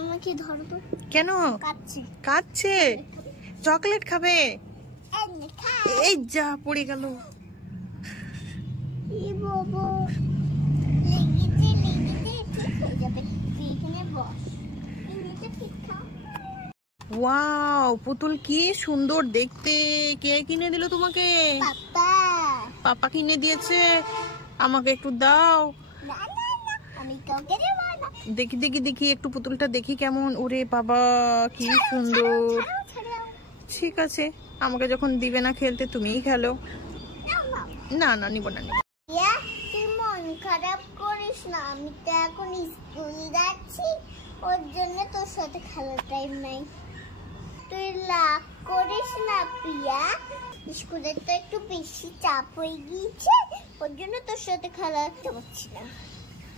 আমাকে ধরো তো। কেন? কাচ্ছে। চকলেট খাবে? এই যা পড়ে গেল। ওয়াও, পুতুল কি সুন্দর দেখতে। কে কিনে দিল তোমাকে? পাপা কিনে দিয়েছে। আমাকে একটু দাও। দেখি দেখি দেখি একটু পুতুলটা দেখি কেমন। ওরে বাবা কি সুন্দর। ঠিক আছে, আমাকে যখন দিবে না খেলতে তুমিই খেলো। না না, নিব না। তুই মন খারাপ করিস না, আমি তো এখন স্কুল যাচ্ছি, ওর জন্য তোর সাথে খেলার টাইম নাই। তুই রাগ করিস না প্রিয়া, স্কুলে তো একটু বেশি চাপ হয়ে গিয়েছে, ওর জন্য তোর সাথে খেলাতে পারছি না।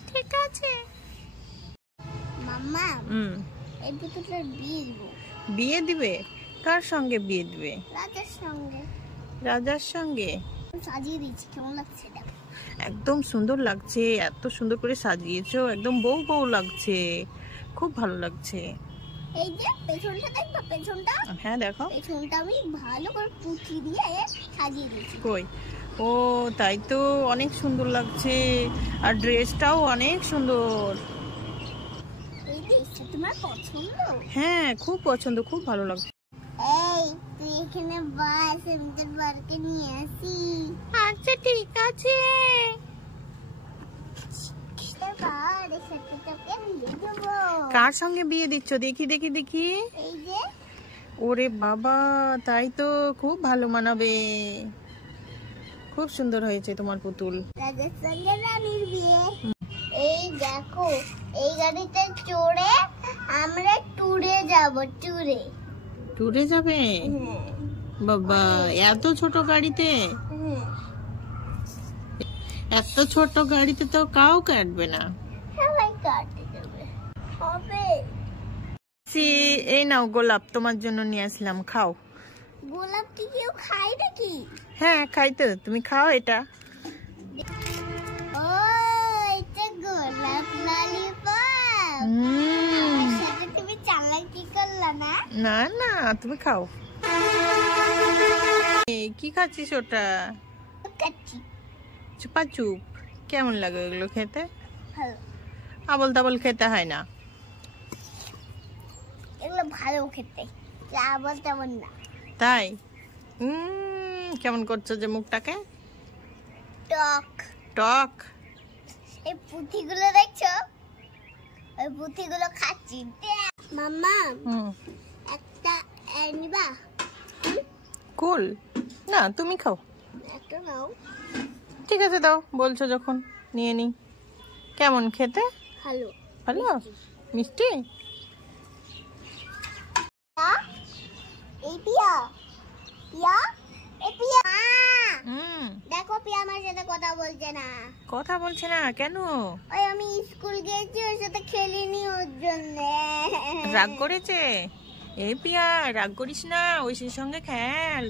ঠিক আছে মাম্মা, এই পুতুলটার বিয়ে দিব। বিয়ে দিবে? কার সঙ্গে বিয়ে দিবে? রাজার সঙ্গে। রাজার সঙ্গে? সাজিয়ে দিয়েছি, কেমন লাগছে? একদম সুন্দর লাগছে, এত সুন্দর করে সাজিয়েছো, একদম বউ বউ লাগছে, খুব ভালো লাগছে। এই যে পেছনটা দেখবা, পেছনটা? হ্যাঁ দেখো। পেছনটা আমি ভালো করে পুঁতি দিয়ে সাজিয়ে দিয়েছি। কই? ও তাই তো, অনেক সুন্দর লাগছে। আর ড্রেসটাও অনেক সুন্দর। এই ড্রেসটা তোমার পছন্দ? হ্যাঁ খুব পছন্দ, খুব ভালো লাগছে। এই তুই এখানে বস, আমি তোর বারকে নিয়ে আসি। আচ্ছা ঠিক আছে। কার সঙ্গে বিয়ে দিচ্ছ? দেখি দেখি দেখি। এই যে। ওরে বাবা, তাই তো, খুব ভালো মানাবে। খুব সুন্দর হয়েছে তোমার পুতুল। রাজার সঙ্গে রানীর বিয়ে। এই দেখো, এই গাড়িতে চড়ে আমরা ট্যুরে যাব। ট্যুরে? ট্যুরে যাবে? বাবা, এত ছোট গাড়িতে? এত ছোট গাড়িতে তো কাউ কাটবে না। সবাই কাটে যাবে। হবে। এই নাও গোলাপ, তোমার জন্য নিয়ে আসলাম, খাও। গোলাপ কি কেউ খায় নাকি? হ্যাঁ খাই তো, তুমি খাও এটা। ও, এটা গোলাপ ললিপপ। সাথে তুমি চালাকি করলা না? না না, তুমি খাও। কি খাচ্ছিস ওটা? কাচ্চি। চুপা চুপ। কেমন লাগে এগুলো খেতে? ভালো। আবল তাবল খেতে হয় না, এগুলো ভালো খেতে, আবল তেমন না। তাই? কেমন করছো যে মুখটাকে? টক টক। এই পুঁথিগুলো দেখছো? ওই পুঁথিগুলো খাচ্ছি। মাম্মা, একটা নিবা? কুল না, তুমি খাও। একটা নাও। ঠিক আছে দাও, বলছো যখন নিয়ে নি। কেমন খেতে? ভালো। ভালো? মিষ্টি? এই পিয়া, পিয়া, এই পিয়া। দেখো পিয়া আমার সাথে কথা বলছে না। কথা বলছে না কেন? ওই আমি স্কুল গেছি, ওর সাথে খেলিনি, ওর জন্য রাগ করেছে। এই পিয়া, রাগ করিস না, ঐশীর সঙ্গে খেল।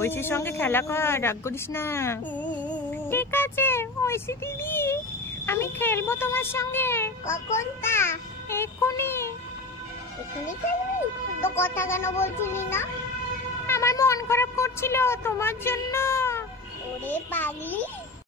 ঐশীর সঙ্গে খেলা কর, রাগ করিস না। ঠিক আছে ঐশী দিদি, আমি খেলবো তোমার সঙ্গে। কখন? তা এক্ষুনি। এখনই খেলবি? তো কথা কেন বলছিলি না? আমার মন খারাপ করছিল তোমার জন্য। ওরে পাগলি।